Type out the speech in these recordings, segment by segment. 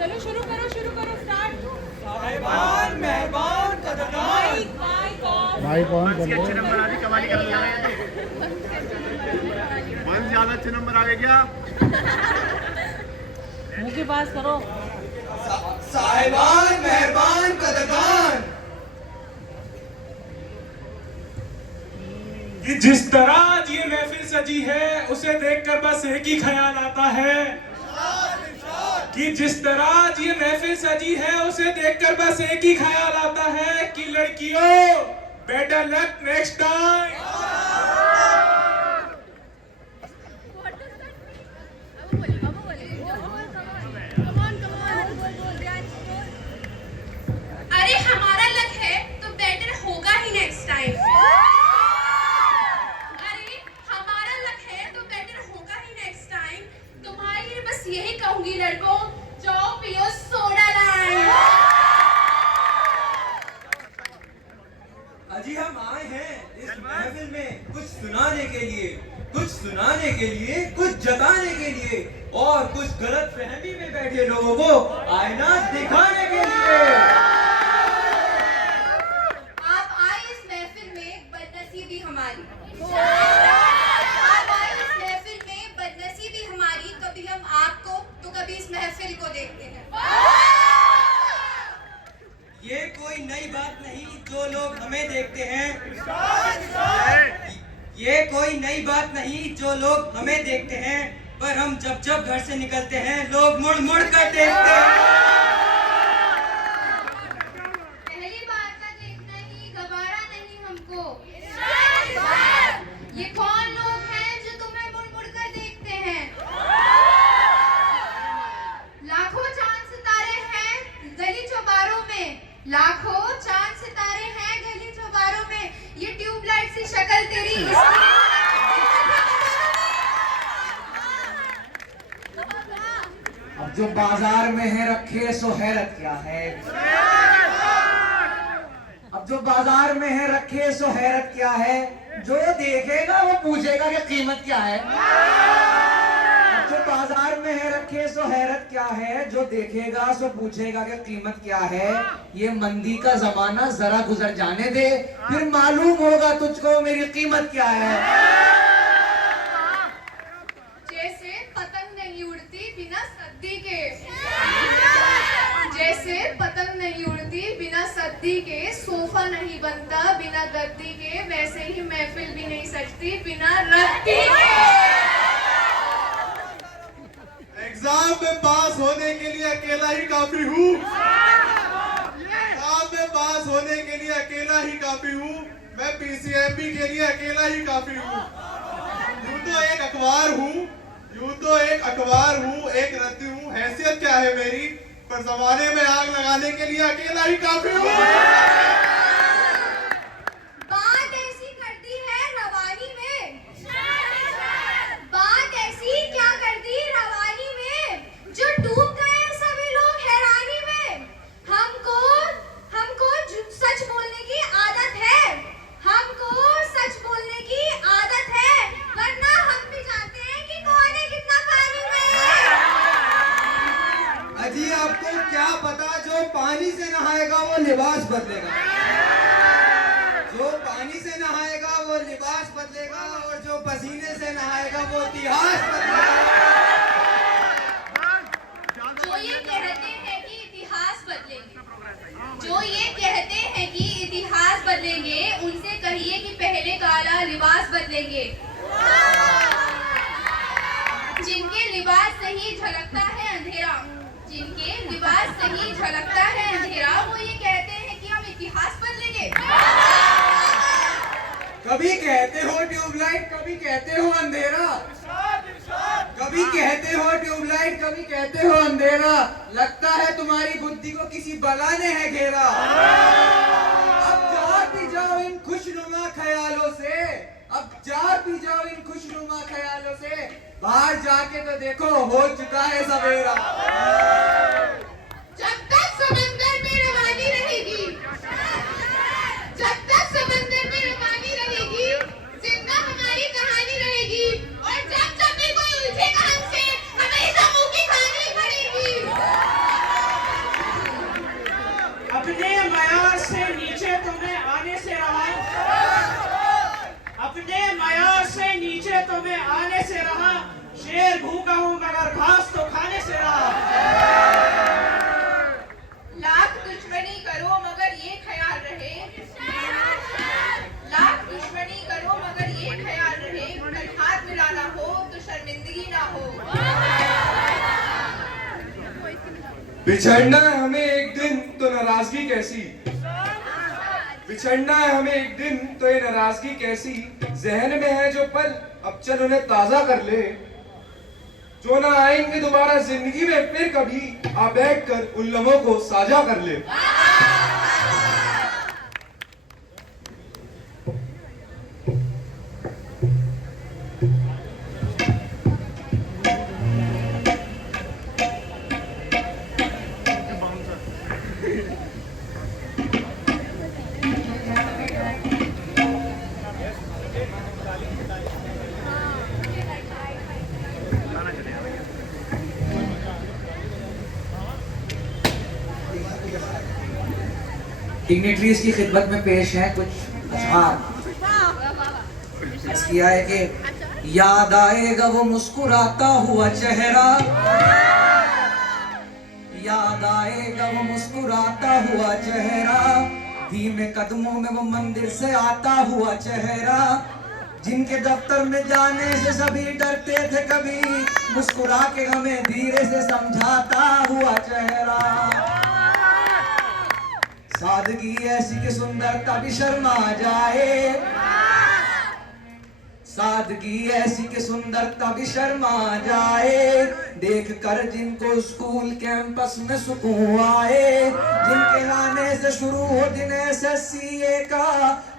चलो शुरू करो स्टार्ट। साहिबान मेहरबान कदरदान भाई कौन कर रहे अच्छे नंबर आ गए कमाली कर लिया बहुत ज्यादा अच्छे नंबर आ गए क्या मुंह के पास करो। साहिबान मेहरबान कदरदान। कि जिस तरह आज ये महफिल सजी है उसे देखकर बस एक ही ख्याल आता है कि जिस तरह आज ये महफिल सजी है उसे देखकर बस एक ही ख्याल आता है कि लड़कियों बेटर लक नेक्स्ट टाइम। अरे हमारा लक है तो बेटर होगा ही नेक्स्ट टाइम। अरे हमारा लक है तो बेटर होगा ही नेक्स्ट टाइम। तुम्हारे लिए बस यही कहूंगी लड़कों, जाओ पियो सोडा लाइन। अजी हम आए हैं इस महफिल में कुछ सुनाने के लिए, कुछ सुनाने के लिए, कुछ जताने के लिए और कुछ गलत फहमी में बैठे लोगों को आईना दिखाने के लिए। आप आए इस महफिल में बदनसीबी हमारी। आप आए इस महफिल में बदनसीबी हमारी। कभी हम आपको तो कभी इस महफिल को देखते हैं। ये कोई नई बात नहीं जो लोग हमें देखते हैं। ये कोई नई बात नहीं जो लोग हमें देखते हैं, पर हम जब जब घर से निकलते हैं लोग मुड़ मुड़ कर देखते हैं। पहली बार का देखना ही गवारा नहीं हमको। ये कौन लोग हैं जो तुम्हें मुड़ मुड़ कर देखते हैं? लाखों चांद सितारे हैं गली चौबारों में, लाखों चांद सितारे हैं गली चौबारों में। ये ट्यूबलाइट सी शक्ल तेरी अब जो बाजार में है रखे सो हैरत क्या है। अब जो बाजार में है रखे सो हैरत क्या है। जो देखेगा वो पूछेगा कि कीमत क्या है। अब जो बाजार में है रखे सो हैरत क्या है। जो देखेगा सो पूछेगा कि कीमत क्या है। ये मंदी का जमाना जरा गुजर जाने दे, फिर मालूम होगा तुझको मेरी कीमत क्या है। जैसे पतंग नहीं उड़ती बिना सद्दी के, जैसे पतंग नहीं उड़ती बिना सद्दी के, सोफा नहीं बनता बिना गद्दी के, वैसे ही महफिल भी नहीं सजती बिना रद्दी के। एग्जाम में पास होने के लिए अकेला ही काफी हूँ। एग्जाम में पास होने के लिए अकेला ही काफी हूँ। मैं पीसीएमबी के लिए अकेला ही काफी हूँ। यूं तो एक अखबार हूँ, यूं तो एक अखबार हूँ, एक रद्दी हूँ। हैसियत क्या है मेरी, पर जमाने में आग लगाने के लिए अकेला ही काफी हूँ। बात ऐसी करती है रवानी में, बात ऐसी क्या करती रवानी में, जो डूब गए सभी लोग हैरानी में। हमको हमको सच बोलने की आदत है, हमको सच बोलने की आदत है, वरना हम भी जानते हैं कि कौन है कितना पानी में। अजी आपको क्या पता जो पानी से नहाएगा वो लिबास बदलेगा, जो पानी से नहाएगा वो लिबास बदलेगा। बदलेगा और जो पसीने से नहाएगा वो इतिहास बदलेगा। जो ये कहते हैं कि इतिहास बदलेंगे, जो ये कहते हैं कि इतिहास बदलेंगे, उनसे कहिए कि पहले काला लिबास बदलेंगे। जिनके लिबास से ही झलकता है अंधेरा, जिनके लिबास से ही झलकता है अंधेरा, वो ये कहते हैं कि हम इतिहास बदलेंगे। कभी कहते हो ट्यूबलाइट, कभी कहते हो अंधेरा, कभी कहते हो ट्यूबलाइट, कभी कहते हो अंधेरा। लगता है तुम्हारी बुद्धि को किसी बला ने है घेरा। अब जा भी जाओ इन खुशनुमा ख्यालों से, अब जा भी जाओ इन खुशनुमा ख्यालों से। बाहर जाके तो देखो हो चुका है सवेरा। जब तक समंदर में रवानी रहेगी, जब तक समंदर में रवानी रहेगी, जिंदा हमारी कहानी रहेगी। और जब जब भी कोई उलझेगा हमसे, हमें इस मुंह की खानी पड़ेगी। अपने मयार से नीचे तुम्हें आने से रहा, अपने मयार से नीचे तुम्हें आने से रहा। शेर भूखा हूँ मगर घास तो खाने से रहा। लाख दुश्मनी करो मगर ये ख्याल रहे, लाख दुश्मनी करो मगर ये ख्याल रहे, कल हाथ मिलाना हो तो शर्मिंदगी ना हो। बिछड़ना है हमें एक दिन तो नाराजगी कैसी, बिछड़ना है हमें एक दिन तो ये नाराजगी कैसी। जहन में है जो पल अब चल उन्हें ताजा कर ले, जो ना आएंगे दोबारा जिंदगी में फिर कभी। आ बैठ कर उन लम्हों को साझा कर ले। डिग्नेटरीज की खिदमत में पेश हैं कुछ अशआर। किया है कि याद आएगा वो मुस्कुराता हुआ चेहरा, याद आएगा वो मुस्कुराता हुआ चेहरा, धीमे कदमों में वो मंदिर से आता हुआ चेहरा, जिनके दफ्तर में जाने से सभी डरते थे, कभी मुस्कुरा के हमें धीरे से समझाता हुआ चेहरा। सादगी ऐसी कि सुंदरता भी शर्मा जाए, सादगी ऐसी कि सुंदरता भी शर्मा जाए, देख कर जिनको स्कूल कैंपस में सुकून आए, जिनके आने से शुरू हो दिन SSCA का,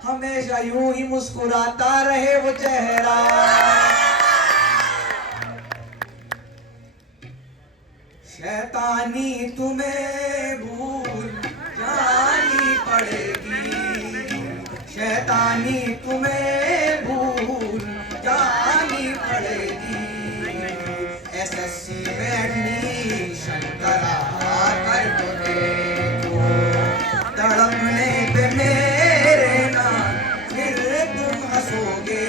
हमेशा यूं ही मुस्कुराता रहे वो चेहरा। शैतानी तुम्हें भूल जानी पड़ेगी, शैतानी तुम्हें भूल जानी पड़ेगी। SSC में एडमिशन करा कर तो देखो, तड़पने पे मेरे नाम फिर तुम हंसोगे।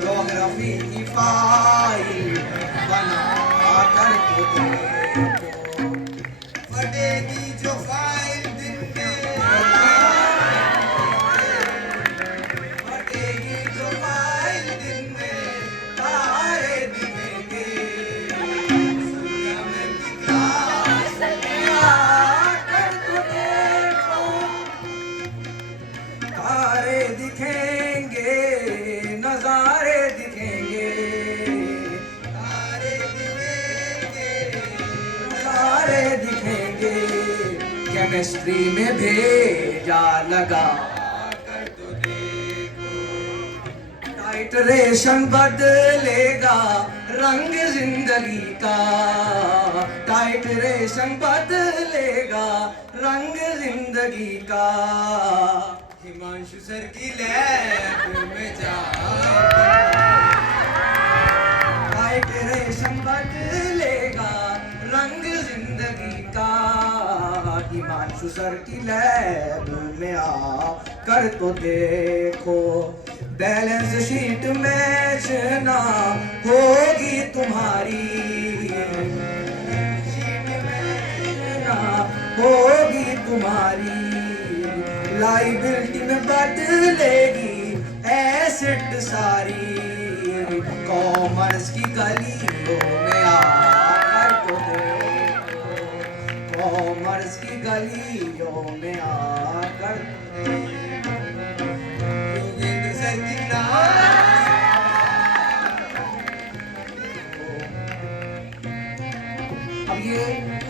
ज्योग्राफी की फाइल बना कर तो देखो, फटेगी जो फाइल दिन में, फटेगी जो फाइल दिन में, तारे दिखेंगे सूर्य में विकास कर तो देखो, तारे दिखेंगे नजारे दिखेंगे, तारे दिखेंगे नजारे दिखेंगे। केमिस्ट्री में भेजा लगा कर तो देखो, टाइटरेशन बदलेगा रंग जिंदगी का, टाइटरेशन बदलेगा रंग जिंदगी का। हिमांशु सर की लैब में जा, टाइटरेशन बदलेगा रंग जिंदगी का। हिमांशु सर की लैब में आ कर तो देखो, बैलेंस शीट मैच ना होगी तुम्हारी, शीट मैच ना होगी तुम्हारी, लाइबिलिटी में बदलेगी एसेट सारी, कॉमर्स की गलियों में आकर तो देखो, कॉमर्स की गलियों में आकर योगेंद्र सर की अब ये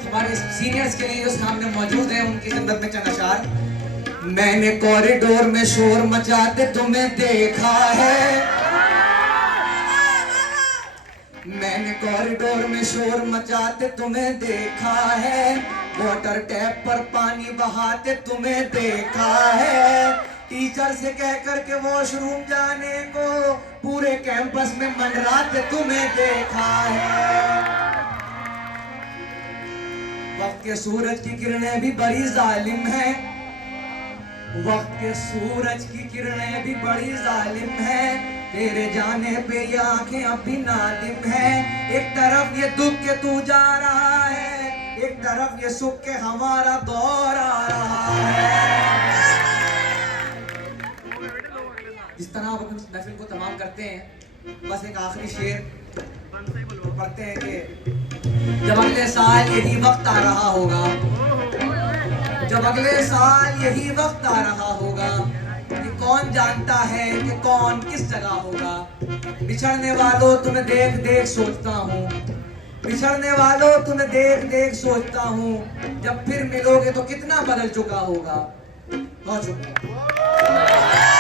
हमारे सीनियर्स के लिए जो सामने मौजूद हैं उनके संदर्भ में चंद अशार। मैंने कॉरिडोर में शोर मचाते तुम्हें देखा है, मैंने कॉरिडोर में शोर मचाते तुम्हें देखा है, वाटर टैप पर पानी बहाते तुम्हें देखा है, टीचर से कह करके वॉशरूम जाने को पूरे कैंपस में मंडराते तुम्हें देखा है। वक्त के सूरज की किरणें भी बड़ी जालिम है, वक्त के सूरज की किरणें भी बड़ी जालिम है, तेरे जाने पे ये आंखें अब भी नादिम है, एक तरफ ये दुख के तू जा रहा है, एक तरफ ये सुख के हमारा दौर आ रहा है। जिस तरह आप अपनी महफिल को तमाम करते हैं, बस एक आखिरी शेर पढ़ते हैं कि जब अगले साल यही वक्त आ रहा होगा, जब अगले साल यही वक्त आ रहा होगा कि कौन जानता है कि कौन किस जगह होगा, बिछड़ने वालों तुम्हें देख देख सोचता हूँ, बिछड़ने वालों तुम्हें देख देख सोचता हूँ, जब फिर मिलोगे तो कितना बदल चुका होगा। बहुत शुक्रिया।